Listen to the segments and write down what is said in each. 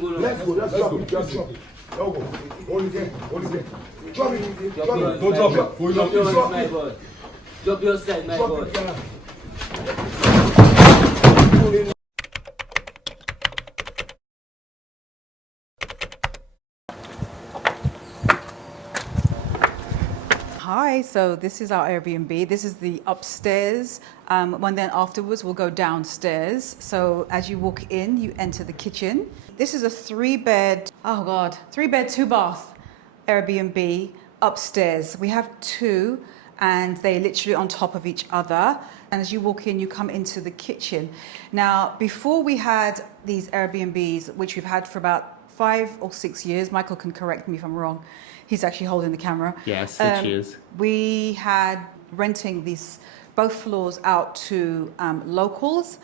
Let's go. Let's drop it. Just drop it. Don't go. Hold it there. Hold it there. Drop it. Drop it. Don't drop it. Drop it. Drop it. Drop your side, my boy. Hi, so this is our Airbnb. This is the upstairs. And then afterwards, we'll go downstairs. So as you walk in, you enter the kitchen. This is a 3-bed, 2-bath Airbnb upstairs. We have 2, and they're literally on top of each other. And as you walk in, you come into the kitchen. Now, before we had these Airbnbs, which we've had for about 5 or 6 years, Michael can correct me if I'm wrong. He's actually holding the camera. Yes, 6 years. We had renting these both floors out to locals,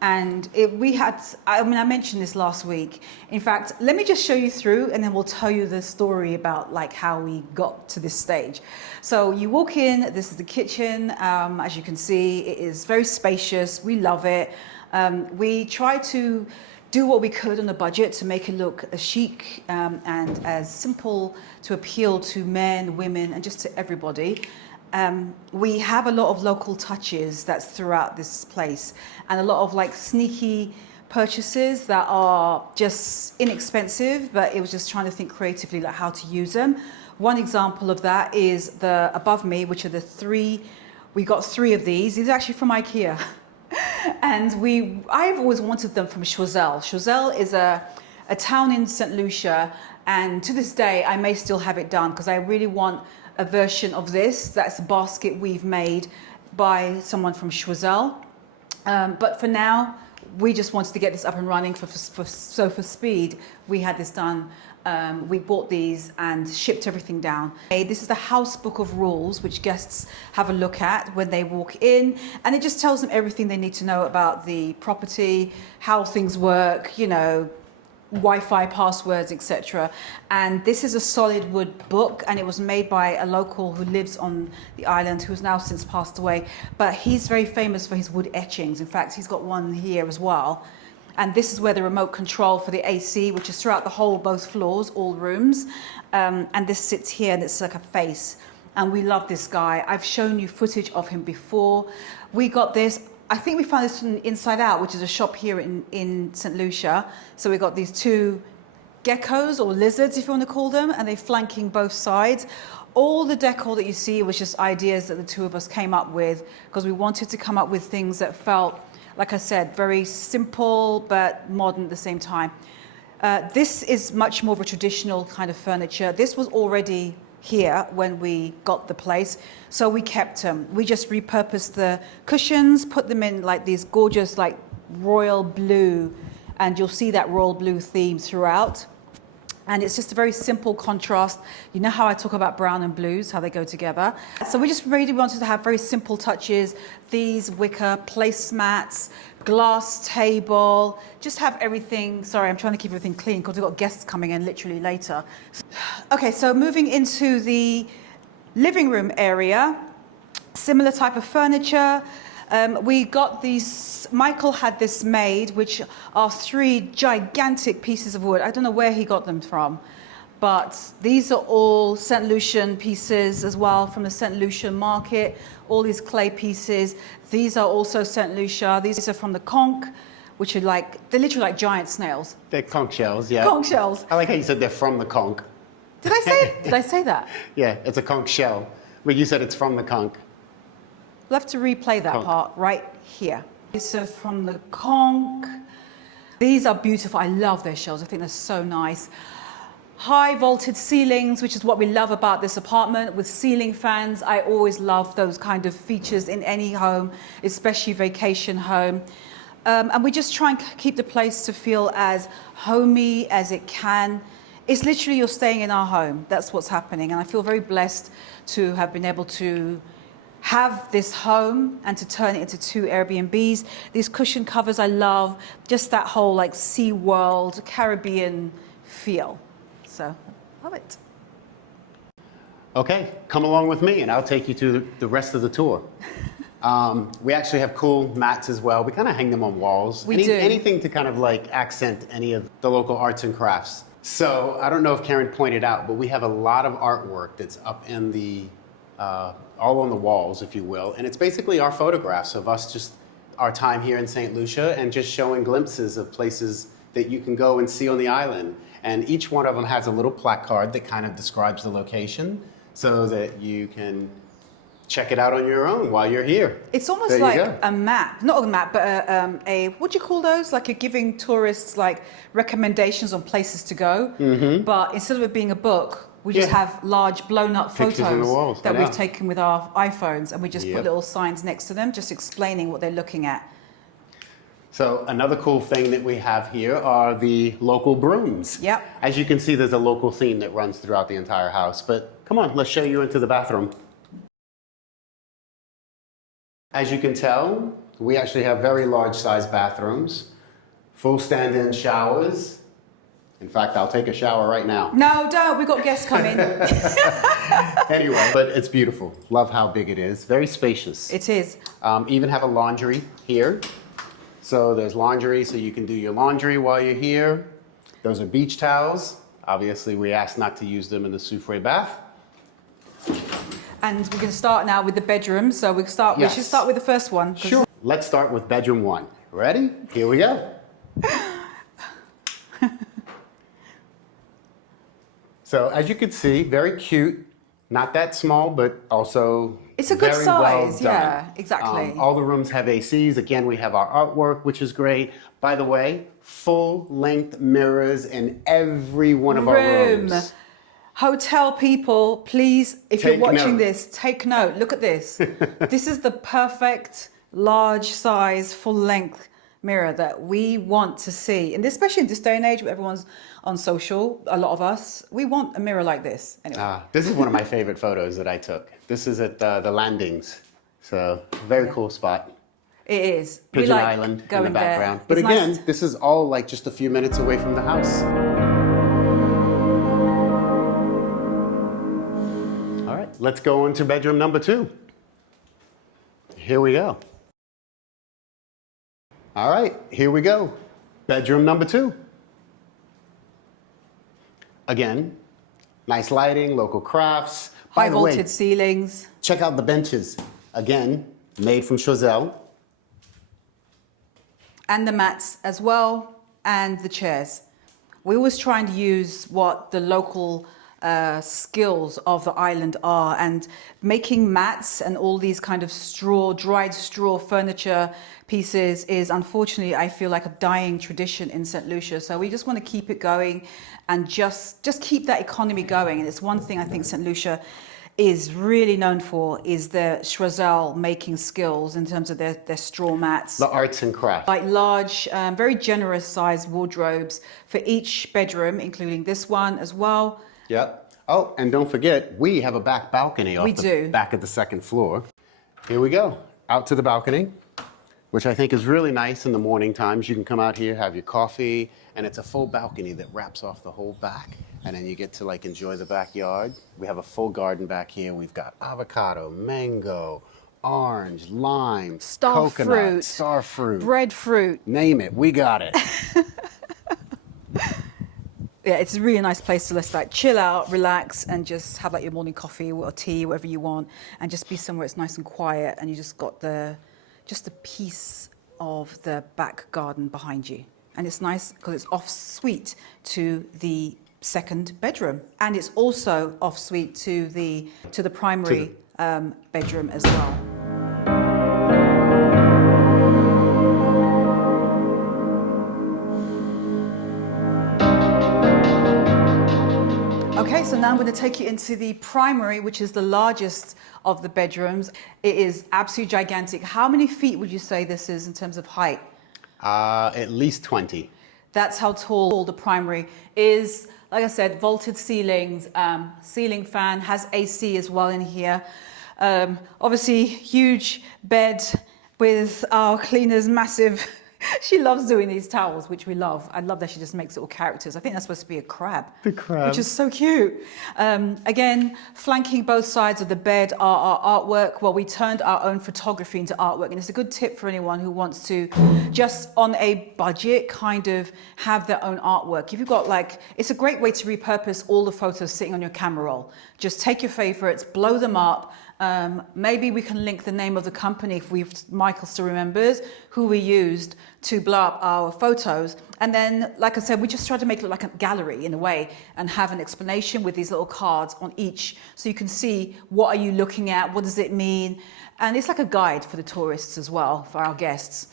and I mentioned this last week. In fact, let me just show you through, and then we'll tell you the story about like how we got to this stage. So you walk in, this is the kitchen. As you can see, it is very spacious. We love it. We try to do what we could on the budget to make it look as chic and as simple to appeal to men, women, and just to everybody. We have a lot of local touches that's throughout this place, and a lot of like sneaky purchases that are just inexpensive, but it was just trying to think creatively like how to use them. One example of that is the above me, which are the 3, we got 3 of these. These are actually from IKEA. And I've always wanted them from Choiseul. Choiseul is a town in St. Lucia, and to this day I may still have it done because I really want a version of this that's a basket we've made by someone from Choiseul. But for now, we just wanted to get this up and running for speed. We had this done. We bought these and shipped everything down. This is the house book of rules, which guests have a look at when they walk in, and it just tells them everything they need to know about the property, how things work, you know, Wi-Fi passwords, etc. And this is a solid wood book, and it was made by a local who lives on the island, who's now since passed away, but he's very famous for his wood etchings. In fact, he's got one here as well. And this is where the remote control for the AC, which is throughout the whole, both floors, all rooms. And this sits here, and it's like a face. And we love this guy. I've shown you footage of him before. We got this, I think we found this from Inside Out, which is a shop here in St. Lucia. So we got these 2 geckos, or lizards if you want to call them, and they're flanking both sides. All the decor that you see was just ideas that the 2 of us came up with, because we wanted to come up with things that felt, like I said, very simple but modern at the same time. This is much more of a traditional kind of furniture. This was already here when we got the place, so we kept them. We just repurposed the cushions, put them in like these gorgeous like royal blue, and you'll see that royal blue theme throughout. And it's just a very simple contrast. You know how I talk about brown and blues, how they go together. So we just really wanted to have very simple touches. These wicker placemats, glass table, just have everything. Sorry, I'm trying to keep everything clean because we've got guests coming in literally later. Okay, so moving into the living room area, similar type of furniture. We got these, Michael had this made, which are 3 gigantic pieces of wood. I don't know where he got them from, but these are all St. Lucian pieces as well, from the St. Lucian market, all these clay pieces. These are also St. Lucia. These are from the conch, which are like, they're literally like giant snails. They're conch shells, yeah. Conch shells. I like how you said they're from the conch. Did I say that? Yeah, it's a conch shell, but you said it's from the conch. We'll have to replay that part right here. These are from the conch. These are beautiful. I love their shells. I think they're so nice. High vaulted ceilings, which is what we love about this apartment, with ceiling fans. I always love those kind of features in any home, especially vacation home. And we just try and keep the place to feel as homey as it can. It's literally you're staying in our home. That's what's happening. And I feel very blessed to have been able to have this home and to turn it into 2 Airbnbs. These cushion covers I love, just that whole like Sea World, Caribbean feel. So, love it. Okay, come along with me and I'll take you to the rest of the tour. We actually have cool mats as well. We kind of hang them on walls. We do. Anything to kind of like accent any of the local arts and crafts. So I don't know if Karen pointed out, but we have a lot of artwork that's up in the, all on the walls, if you will. And it's basically our photographs of us just our time here in St. Lucia and just showing glimpses of places that you can go and see on the island. And each one of them has a little placard that kind of describes the location so that you can check it out on your own while you're here. It's almost There you like go. a map, not a map, but what do you call those? Like you're giving tourists like recommendations on places to go, but instead of it being a book, we just Yeah. have large blown up Pictures on the photos walls, I that know. we've taken with our iPhones, and we just Yep. put little signs next to them, just explaining what they're looking at. So another cool thing that we have here are the local brooms. Yep. As you can see, there's a local theme that runs throughout the entire house. But come on, let's show you into the bathroom. As you can tell, we actually have very large size bathrooms, full stand-in showers. In fact, I'll take a shower right now. No, don't. We've got guests coming. Anyway, but it's beautiful. Love how big it is. Very spacious. It is. Even have a laundry here. So there's laundry, so you can do your laundry while you're here. Those are beach towels. Obviously, we ask not to use them in the souffle bath. And we're going to start now with the bedroom. So we Yes. should start with the first one. 'cause Sure. Let's start with bedroom 1. Ready? Here we go. So as you can see, very cute. Not that small, but also It's a good very well size, done. yeah, exactly. All the rooms have ACs. Again, we have our artwork, which is great. By the way, full-length mirrors in every one of our rooms. Hotel people, please, if you're Take watching note. this, take note. Look at this. This is the perfect large size, full length mirror that we want to see. And especially in this day and age where everyone's on social, a lot of us, we want a mirror like this. Anyway. This is one of my favorite photos that I took. This is at the landings. So very cool spot. It is. Pigeon we like Island in going the background. there. But It's again, nice. this is all like just a few minutes away from the house. All right, let's go into bedroom number 2. Here we go. All right, here we go. Bedroom number 2. Again, nice lighting, local crafts. By High the way, vaulted ceilings. check out the benches. Again, made from Chazelle. And the mats as well, and the chairs. We always try and use what the local skills of the island are, and making mats and all these kind of dried straw furniture pieces is unfortunately, I feel like a dying tradition in St. Lucia. So we just want to keep it going and just keep that economy going. And it's one thing I think St. Lucia is really known for is their Chazelle making skills in terms of their straw mats. The arts and crafts. Like large, very generous sized wardrobes for each bedroom, including this one as well. Yep. Oh, and don't forget, we have a back balcony off We the do. back of the second floor. Here we go, out to the balcony, which I think is really nice in the morning times. You can come out here, have your coffee, and it's a full balcony that wraps off the whole back. And then you get to like enjoy the backyard. We have a full garden back here. We've got avocado, mango, orange, lime, Star coconut, fruit, star fruit, breadfruit. name it, we got it. Yeah, it's a really nice place to just like chill out, relax, and just have like your morning coffee or tea, whatever you want, and just be somewhere it's nice and quiet, and you just got the piece of the back garden behind you. And it's nice because it's off suite to the second bedroom, and it's also off suite to the primary bedroom as well. Okay, so now I'm going to take you into the primary, which is the largest of the bedrooms. It is absolutely gigantic. How many feet would you say this is in terms of height? At least 20. That's how tall the primary is. Like I said, vaulted ceilings, ceiling fan, has AC as well in here. Obviously, huge bed with our cleaner's massive She loves doing these towels, which we love. I love that she just makes little characters. I think that's supposed to be a crab. The crab. Which is so cute. Again, flanking both sides of the bed are our artwork. Well, we turned our own photography into artwork, and it's a good tip for anyone who wants to just on a budget kind of have their own artwork. If you've got it's a great way to repurpose all the photos sitting on your camera roll. Just take your favorites, blow them up. Maybe we can link the name of the company if Michael still remembers who we used to blow up our photos. And then, like I said, we just tried to make it look like a gallery in a way and have an explanation with these little cards on each. So you can see what are you looking at, what does it mean? And it's like a guide for the tourists as well, for our guests.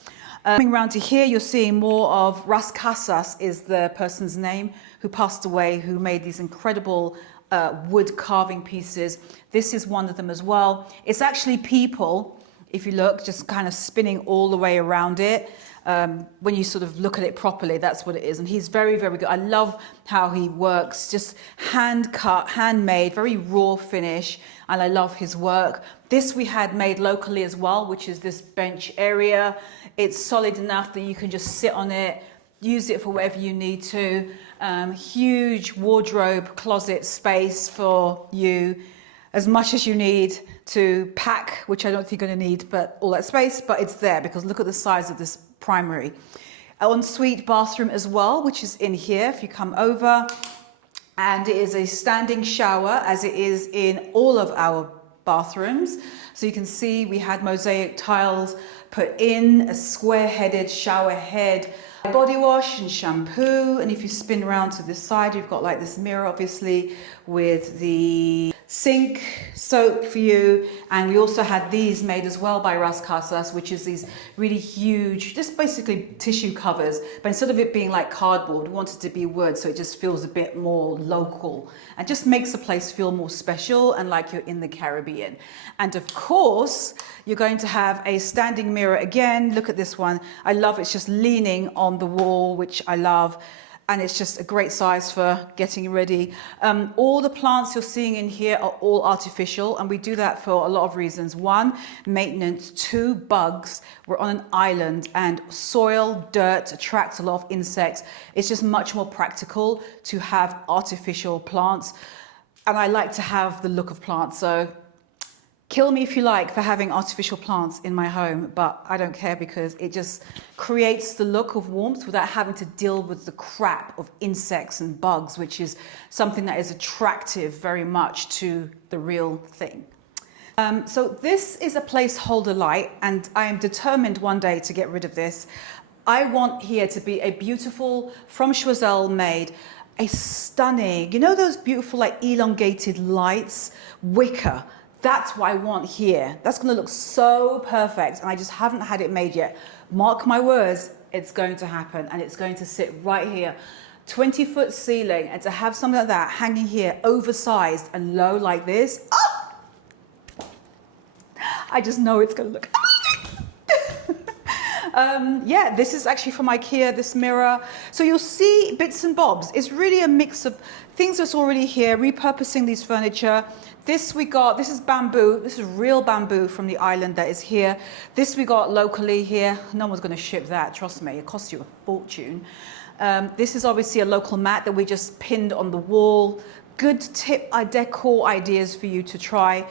Coming around to here, you're seeing more of Ras Casas is the person's name who passed away, who made these incredible wood carving pieces. This is one of them as well. It's actually people, if you look, just kind of spinning all the way around it. When you sort of look at it properly, that's what it is. And he's very, very good. I love how he works, just hand cut, handmade, very raw finish. And I love his work. This we had made locally as well, which is this bench area. It's solid enough that you can just sit on it, use it for whatever you need to. Huge wardrobe closet space for you, as much as you need to pack, which I don't think you're going to need, but all that space, but it's there because look at the size of this primary. Ensuite bathroom as well, which is in here if you come over, and it is a standing shower as it is in all of our bathrooms. So you can see we had mosaic tiles put in, a square-headed shower head, body wash and shampoo. And if you spin around to this side, you've got like this mirror obviously with the sink, soap for you. And we also had these made as well by Ras Casas, which is these really huge, just basically tissue covers, but instead of it being like cardboard, we wanted it to be wood, so it just feels a bit more local and just makes the place feel more special and like you're in the Caribbean. And of course, you're going to have a standing mirror again. Look at this one. I love it. It's just leaning on the wall, which I love. And it's just a great size for getting ready. All the plants you're seeing in here are all artificial, and we do that for a lot of reasons. One, maintenance. Two, bugs. We're on an island, and soil, dirt attracts a lot of insects. It's just much more practical to have artificial plants. And I like to have the look of plants, so kill me if you like for having artificial plants in my home, but I don't care because it just creates the look of warmth without having to deal with the crap of insects and bugs, which is something that is attractive very much to the real thing. So this is a placeholder light, and I am determined one day to get rid of this. I want here to be a beautiful, from Choiseul made, a stunning, you know those beautiful like elongated lights, wicker. That's what I want here. That's going to look so perfect, and I just haven't had it made yet. Mark my words, it's going to happen, and it's going to sit right here. 20-foot ceiling, and to have something like that hanging here, oversized and low like this. Oh! I just know it's going to look yeah, this is actually from IKEA, this mirror. So you'll see bits and bobs. It's really a mix of things that's already here, repurposing these furniture. This we got, this is bamboo. This is real bamboo from the island that is here. This we got locally here. No one's going to ship that, trust me. It costs you a fortune. This is obviously a local mat that we just pinned on the wall. Good tip, decor ideas for you to try.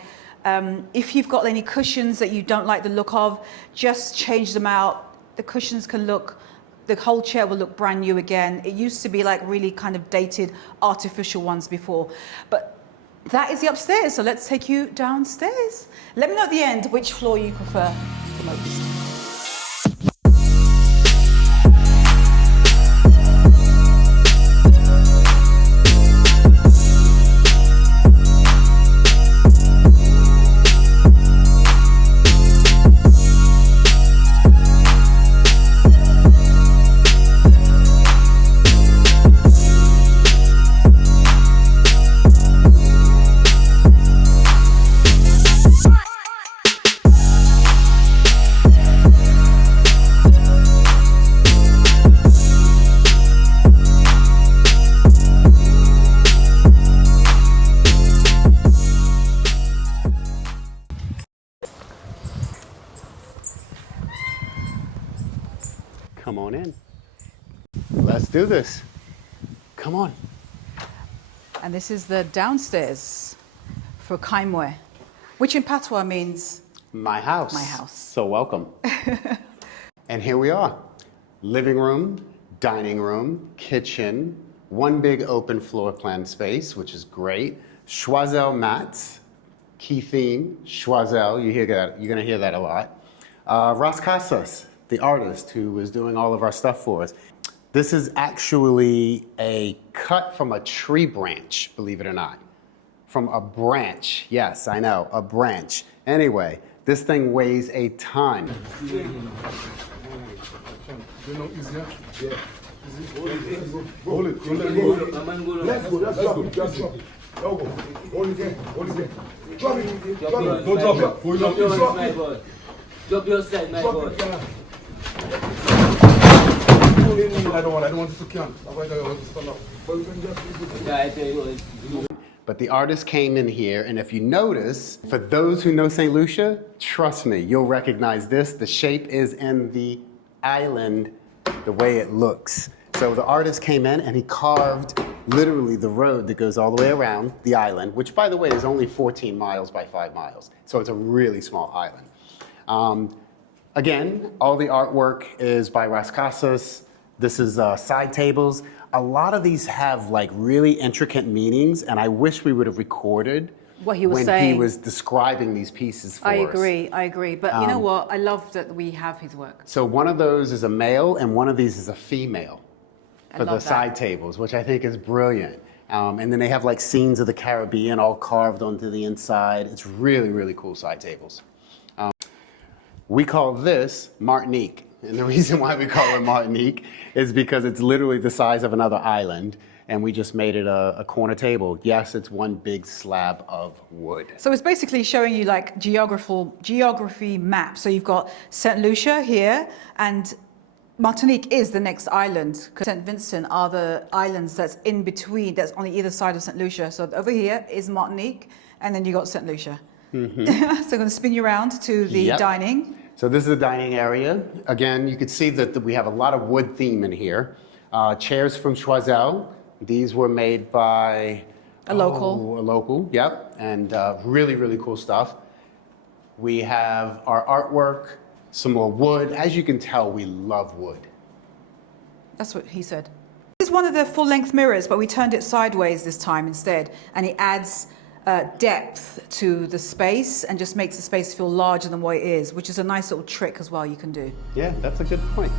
If you've got any cushions that you don't like the look of, just change them out. The cushions can look, the whole chair will look brand new again. It used to be like really kind of dated artificial ones before. But that is the upstairs, so let's take you downstairs. Let me know at the end which floor you prefer the most. on in. Let's do this. Come on. And this is the downstairs for Kaimwe, which in Patois means My house. My house. So welcome. And here we are. Living room, dining room, kitchen, one big open floor plan space, which is great. Choiseul mats, key theme, Choiseul, you hear that, you're gonna hear that a lot. Ras Casas, the artist who was doing all of our stuff for us. This is actually a cut from a tree branch, believe it or not. From a branch, yes, I know, a branch. Anyway, this thing weighs a ton. You know, easier? Yeah. Hold it. Don't let go. Let's go. Just drop it. Hold it there. Drop it. Don't drop it. Drop yours, my boy. Drop your side, my boy. I don't want this to count. I want this to fall out. But you can just Yeah, I tell you. But the artist came in here, and if you notice, for those who know St. Lucia, trust me, you'll recognize this. The shape is in the island, the way it looks. So the artist came in and he carved literally the road that goes all the way around the island, which by the way is only 14 miles by 5 miles. So it's a really small island. Again, all the artwork is by Ras Casas. This is side tables. A lot of these have like really intricate meanings, and I wish we would have recorded What he was when saying. he was describing these pieces for us. I agree. But you know what? I love that we have his work. So one of those is a male, and one of these is a female for the love that. side tables, which I think is brilliant. And then they have like scenes of the Caribbean all carved onto the inside. It's really, really cool side tables. We call this Martinique. And the reason why we call it Martinique is because it's literally the size of another island, and we just made it a corner table. Yes, it's one big slab of wood. So it's basically showing you like geography map. So you've got St. Lucia here, and Martinique is the next island. St. Vincent are the islands that's in between, that's on either side of St. Lucia. So over here is Martinique, and then you got St. Lucia. Mm-hmm. So I'm going to spin you around to the dining. So this is the dining area. Again, you can see that we have a lot of wood theme in here. Chairs from Choiseul. These were made by a local. A local, yep. And really, really cool stuff. We have our artwork, some more wood. As you can tell, we love wood. That's what he said. This is one of the full-length mirrors, but we turned it sideways this time instead, and it adds depth to the space and just makes the space feel larger than what it is, which is a nice little trick as well you can do. Yeah, that's a good point.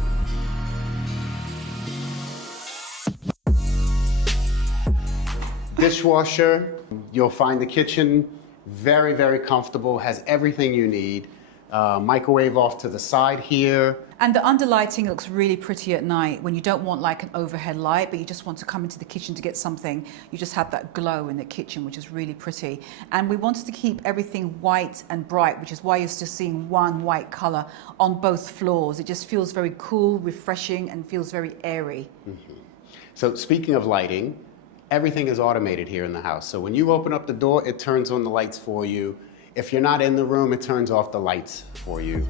Dishwasher, you'll find the kitchen very, very comfortable, has everything you need. Microwave off to the side here. And the underlighting looks really pretty at night when you don't want like an overhead light, but you just want to come into the kitchen to get something. You just have that glow in the kitchen, which is really pretty. And we wanted to keep everything white and bright, which is why you're still seeing one white color on both floors. It just feels very cool, refreshing, and feels very airy. Mm-hmm. So speaking of lighting, everything is automated here in the house. So when you open up the door, it turns on the lights for you. If you're not in the room, it turns off the lights for you.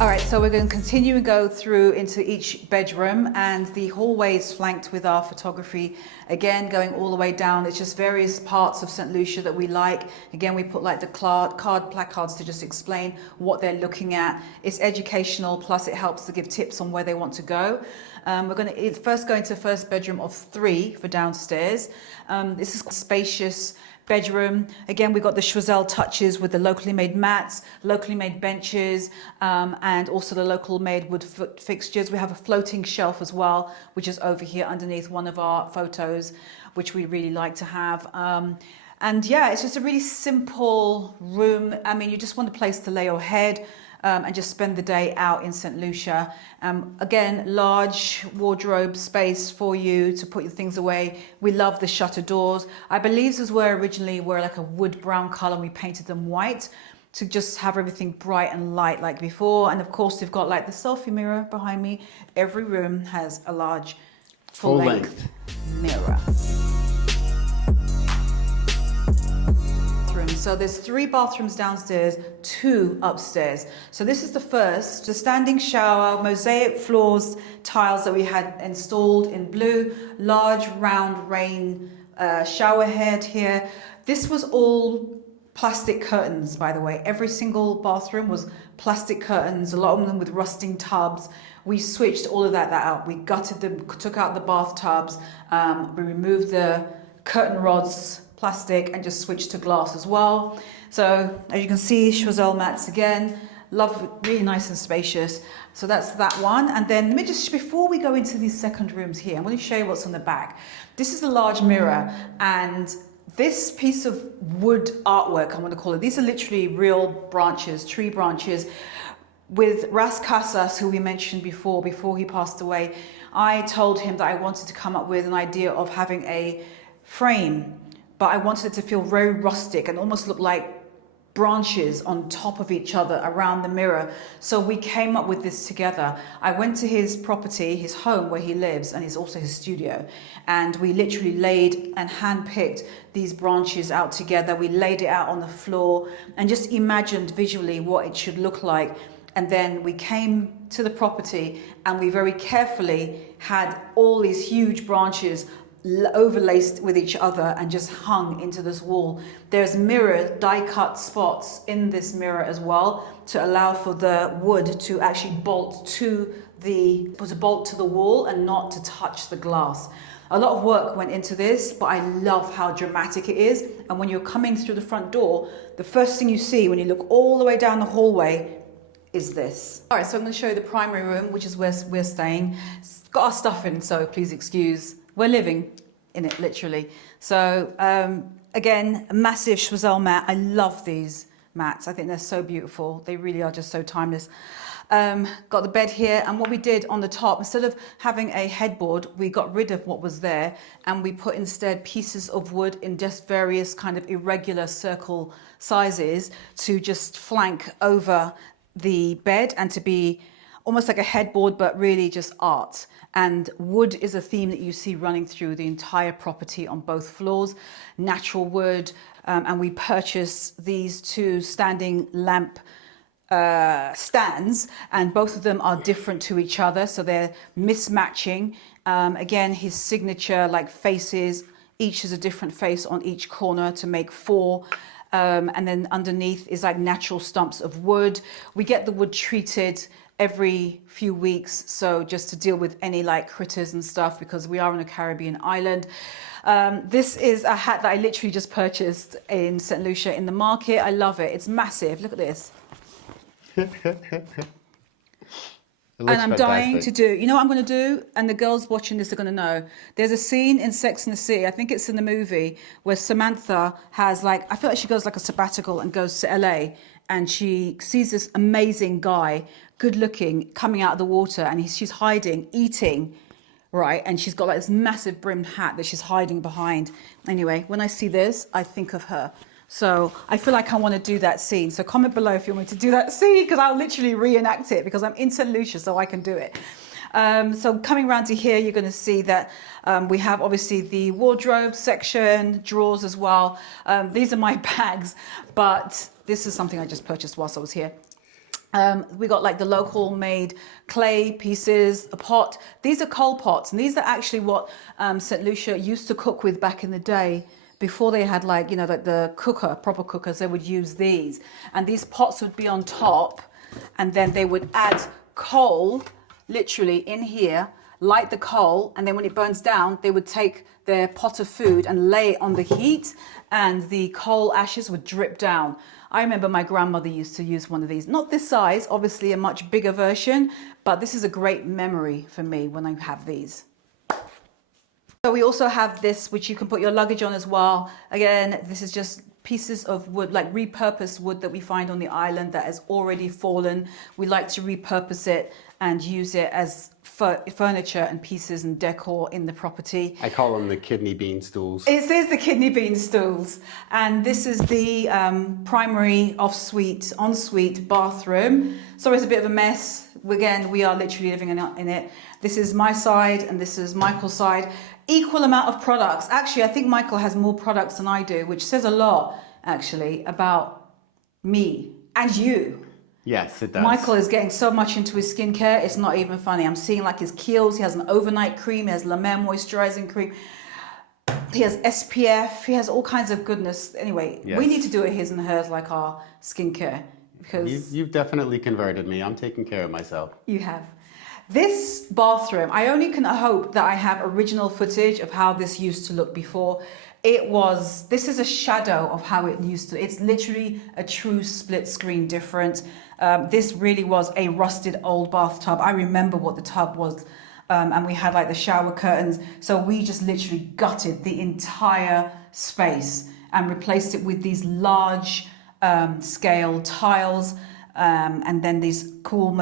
All right, so we're going to continue and go through into each bedroom, and the hallway is flanked with our photography. Again, going all the way down, it's just various parts of St. Lucia that we like. Again, we put like the card placards to just explain what they're looking at. It's educational, plus it helps to give tips on where they want to go. We're going to first go into the first bedroom of 3 for downstairs. This is spacious bedroom. Again, we've got the Choiseul touches with the locally made mats, locally made benches, and also the local made wood fixtures. We have a floating shelf as well, which is over here underneath one of our photos, which we really like to have. And yeah, it's just a really simple room. I mean, you just want a place to lay your head and just spend the day out in St. Lucia. Again, large wardrobe space for you to put your things away. We love the shutter doors. I believe these originally were like a wood brown color, and we painted them white to just have everything bright and light like before. And of course, we've got like the selfie mirror behind me. Every room has a large full-length mirror. So there's 3 bathrooms downstairs, 2 upstairs. So this is the first, the standing shower, mosaic floors, tiles that we had installed in blue, large round rain shower head here. This was all plastic curtains, by the way. Every single bathroom was plastic curtains, a lot of them with rusting tubs. We switched all of that out. We gutted them, took out the bathtubs, we removed the curtain rods, plastic, and just switched to glass as well. So as you can see, Choiseul mats again, love, really nice and spacious. So that's that one. And then let me just, before we go into these second rooms here, I'm going to show you what's on the back. This is a large mirror, and this piece of wood artwork, I'm going to call it, these are literally real branches, tree branches. With Ras Casas, who we mentioned before he passed away, I told him that I wanted to come up with an idea of having a frame, but I wanted it to feel very rustic and almost look like branches on top of each other around the mirror. So we came up with this together. I went to his property, his home where he lives, and it's also his studio. And we literally laid and handpicked these branches out together. We laid it out on the floor and just imagined visually what it should look like. And then we came to the property and we very carefully had all these huge branches overlaced with each other and just hung into this wall. There's mirror die cut spots in this mirror as well to allow for the wood to actually bolt to the wall and not to touch the glass. A lot of work went into this, but I love how dramatic it is. And when you're coming through the front door, the first thing you see when you look all the way down the hallway is this. All right, so I'm going to show you the primary room, which is where we're staying. It's got our stuff in, so please excuse. We're living in it, literally. So again, a massive Choiseul mat. I love these mats. I think they're so beautiful. They really are just so timeless. Got the bed here, and what we did on the top, instead of having a headboard, we got rid of what was there, and we put instead pieces of wood in just various kind of irregular circle sizes to just flank over the bed and to be almost like a headboard, but really just art. And wood is a theme that you see running through the entire property on both floors, natural wood. And we purchased these 2 standing lamp stands, and both of them are different to each other, so they're mismatching. Again, his signature like faces, each is a different face on each corner to make 4. And then underneath is like natural stumps of wood. We get the wood treated every few weeks, so just to deal with any like critters and stuff, because we are on a Caribbean island. This is a hat that I literally just purchased in St. Lucia in the market. I love it. It's massive. Look at this. And I'm dying to do, you know what I'm going to do? And the girls watching this are going to know. There's a scene in Sex and the City, I think it's in the movie, where Samantha has like, I feel like she goes like a sabbatical and goes to LA, and she sees this amazing guy, good looking, coming out of the water, and she's hiding, eating, right? And she's got like this massive brimmed hat that she's hiding behind. Anyway, when I see this, I think of her. So I feel like I want to do that scene. So comment below if you want me to do that scene, because I'll literally reenact it, because I'm in St. Lucia, so I can do it. So coming around to here, you're going to see that we have obviously the wardrobe section, drawers as well. These are my bags, but this is something I just purchased whilst I was here. We got like the local made clay pieces, a pot. These are coal pots, and these are actually what St. Lucia used to cook with back in the day. Before they had like, you know, like the cooker, proper cookers, they would use these. And these pots would be on top, and then they would add coal, literally in here, light the coal, and then when it burns down, they would take their pot of food and lay it on the heat, and the coal ashes would drip down. I remember my grandmother used to use one of these. Not this size, obviously a much bigger version, but this is a great memory for me when I have these. So we also have this, which you can put your luggage on as well. Again, this is just pieces of wood, like repurposed wood that we find on the island that has already fallen. We like to repurpose it and use it as furniture and pieces and decor in the property. I call them the kidney bean stools. It is the kidney bean stools. And this is the primary ensuite bathroom. So it's a bit of a mess. Again, we are literally living in it. This is my side and this is Michael's side. Equal amount of products. Actually, I think Michael has more products than I do, which says a lot, actually, about me and you. Yes, it does. Michael is getting so much into his skincare, it's not even funny. I'm seeing like his Kiehl's, he has an overnight cream, he has La Mer moisturizing cream, he has SPF, he has all kinds of goodness. Anyway, Yes. we need to do it his and hers, like our skincare, because You've definitely converted me. I'm taking care of myself. you have. This bathroom, I only can hope that I have original footage of how this used to look before. This is a shadow of how it used to. It's literally a true split screen difference. This really was a rusted old bathtub. I remember what the tub was. And we had like the shower curtains. So we just literally gutted the entire space and replaced it with these large scale tiles. And then these cool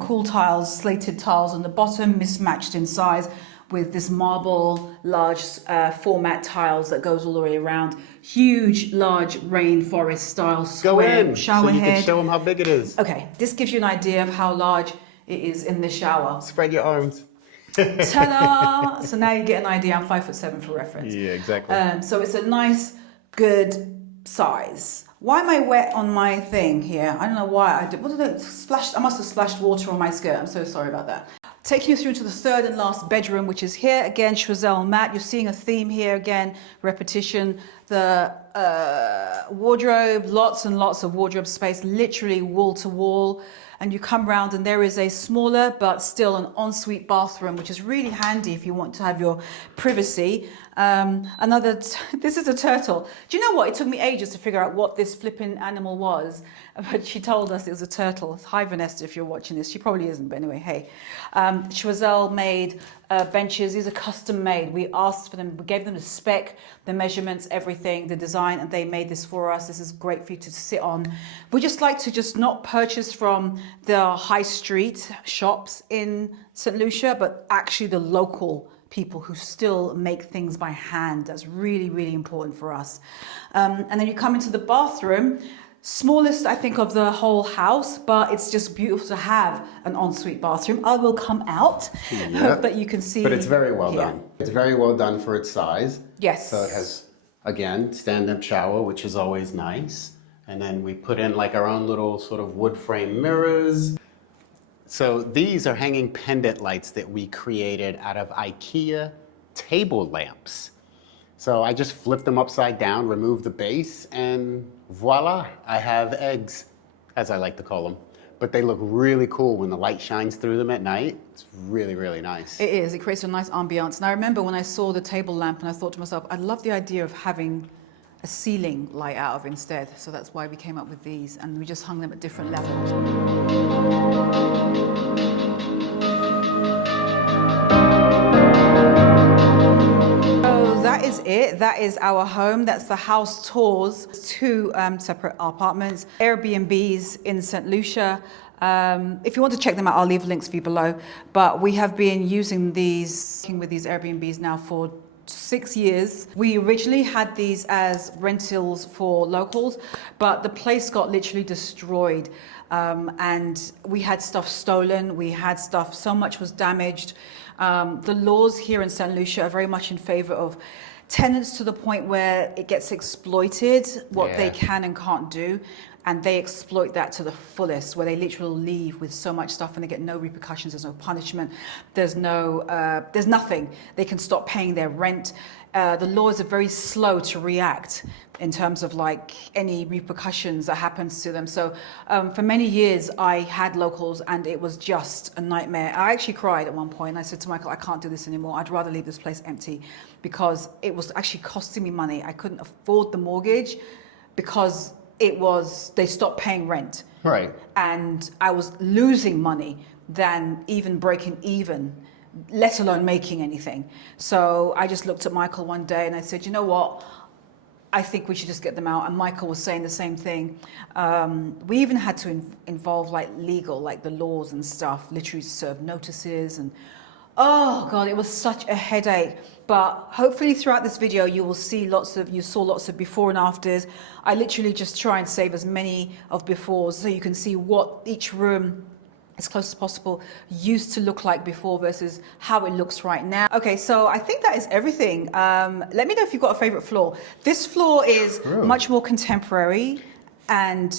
cool tiles, slated tiles on the bottom, mismatched in size, with this marble large format tiles that goes all the way around. Huge, large rainforest style square shower so you head. can show them how big it is. Okay, this gives you an idea of how large it is in the shower. Spread your arms. Ta-da! So now you get an idea. I'm 5'7" for reference. Yeah, exactly. So it's a nice, good size. Why am I wet on my thing here? I don't know why I did. What did I splash? I must have splashed water on my skirt. I'm so sorry about that. Taking you through to the third and last bedroom, which is here again, Choiseul mat. You're seeing a theme here again, repetition. The wardrobe, lots and lots of wardrobe space, literally wall to wall. And you come round and there is a smaller but still an ensuite bathroom, which is really handy if you want to have your privacy. This is a turtle. Do you know what? It took me ages to figure out what this flipping animal was, but she told us it was a turtle. Hi, Vanessa, if you're watching this. She probably isn't, but anyway, hey. Choiseul made benches. These are custom made. We asked for them, we gave them the spec, the measurements, everything, the design, and they made this for us. This is great for you to sit on. We just like to just not purchase from the high street shops in St. Lucia, but actually the local people who still make things by hand. That's really, really important for us. And then you come into the bathroom, smallest, I think, of the whole house, but it's just beautiful to have an ensuite bathroom. I will come out, but you can see. But it's very well here. done. It's very well done for its size. Yes. So it has, again, stand-up shower, which is always nice. And then we put in like our own little sort of wood frame mirrors. So these are hanging pendant lights that we created out of IKEA table lamps. So I just flip them upside down, remove the base, and voila, I have eggs, as I like to call them. But they look really cool when the light shines through them at night. It's really, really nice. It is. It creates a nice ambiance. And I remember when I saw the table lamp and I thought to myself, I love the idea of having a ceiling light out of instead. So that's why we came up with these, and we just hung them at different levels. So that is it. That is our home. That's the house tours. Two separate apartments, Airbnbs in St. Lucia. If you want to check them out, I'll leave links for you below. But we have been using these, working with these Airbnbs now for 6 years. We originally had these as rentals for locals, but the place got literally destroyed. And we had stuff stolen, we had stuff, so much was damaged. The laws here in St. Lucia are very much in favor of tenants to the point where it gets exploited, what they can and can't do. And they exploit that to the fullest, where they literally leave with so much stuff and they get no repercussions, there's no punishment, there's nothing. They can stop paying their rent. The laws are very slow to react in terms of like any repercussions that happens to them. So for many years I had locals and it was just a nightmare. I actually cried at one point. I said to Michael, I can't do this anymore. I'd rather leave this place empty, because it was actually costing me money. I couldn't afford the mortgage because they stopped paying rent. Right. And I was losing money than even breaking even, let alone making anything. So I just looked at Michael one day and I said, you know what? I think we should just get them out. And Michael was saying the same thing. We even had to involve like legal, like the laws and stuff, literally serve notices. And oh God, it was such a headache. But hopefully throughout this video, you saw lots of before and afters. I literally just try and save as many of befores so you can see what each room as close as possible used to look like before versus how it looks right now. Okay, so I think that is everything. Let me know if you've got a favorite floor. This floor is much more contemporary, and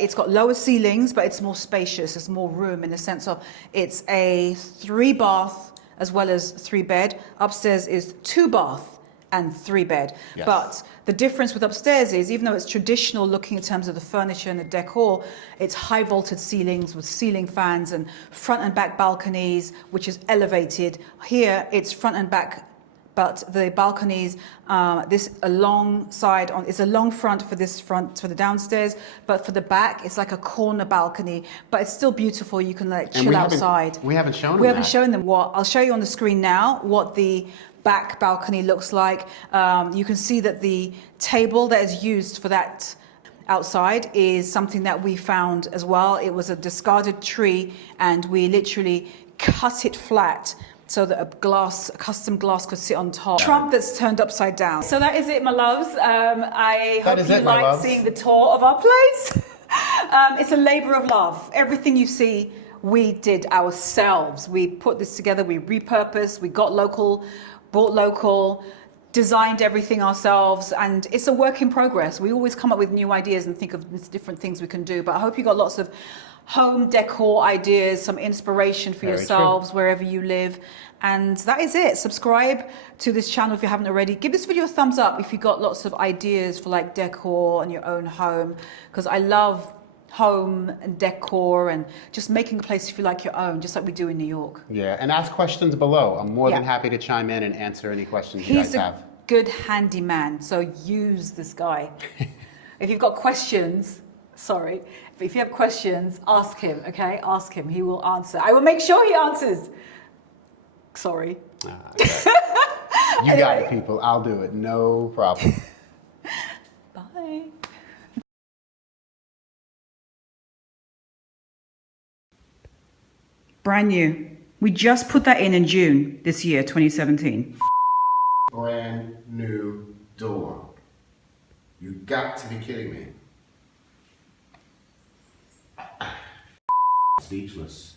it's got lower ceilings, but it's more spacious. There's more room in the sense of it's a 3-bath as well as 3-bed. Upstairs is 2-bath and 3-bed. Yes. But the difference with upstairs is, even though it's traditional looking in terms of the furniture and the decor, it's high vaulted ceilings with ceiling fans and front and back balconies, which is elevated. Here it's front and back, but the balconies, this a long side on, it's a long front for this front for the downstairs, but for the back it's like a corner balcony, but it's still beautiful. You can like chill outside. We haven't shown them. We haven't shown them what I'll show you on the screen now. What the back balcony looks like. You can see that the table that is used for that outside is something that we found as well. It was a discarded tree, and we literally cut it flat so that a custom glass could sit on top. Trump that's turned upside down. So that is it, my loves. I hope you like seeing the tour of our place. It's a labor of love. Everything you see, we did ourselves. We put this together, we repurposed, we got local, bought local, designed everything ourselves, and it's a work in progress. We always come up with new ideas and think of different things we can do, but I hope you got lots of home decor ideas, some inspiration for yourselves wherever you live. And that is it. Subscribe to this channel if you haven't already. Give this video a thumbs up if you got lots of ideas for like decor and your own home, because I love home and decor and just making a place feel like your own, just like we do in New York. Yeah, and ask questions below. I'm more than happy to chime in and answer any questions you guys have. He's a good handyman, so use this guy. If you've got questions, sorry, but if you have questions, ask him, okay? Ask him, he will answer. I will make sure he answers. Sorry. You got it, people. I'll do it. No problem. Bye. Brand new. We just put that in June this year, 2017. Brand new door. You got to be kidding me. Speechless.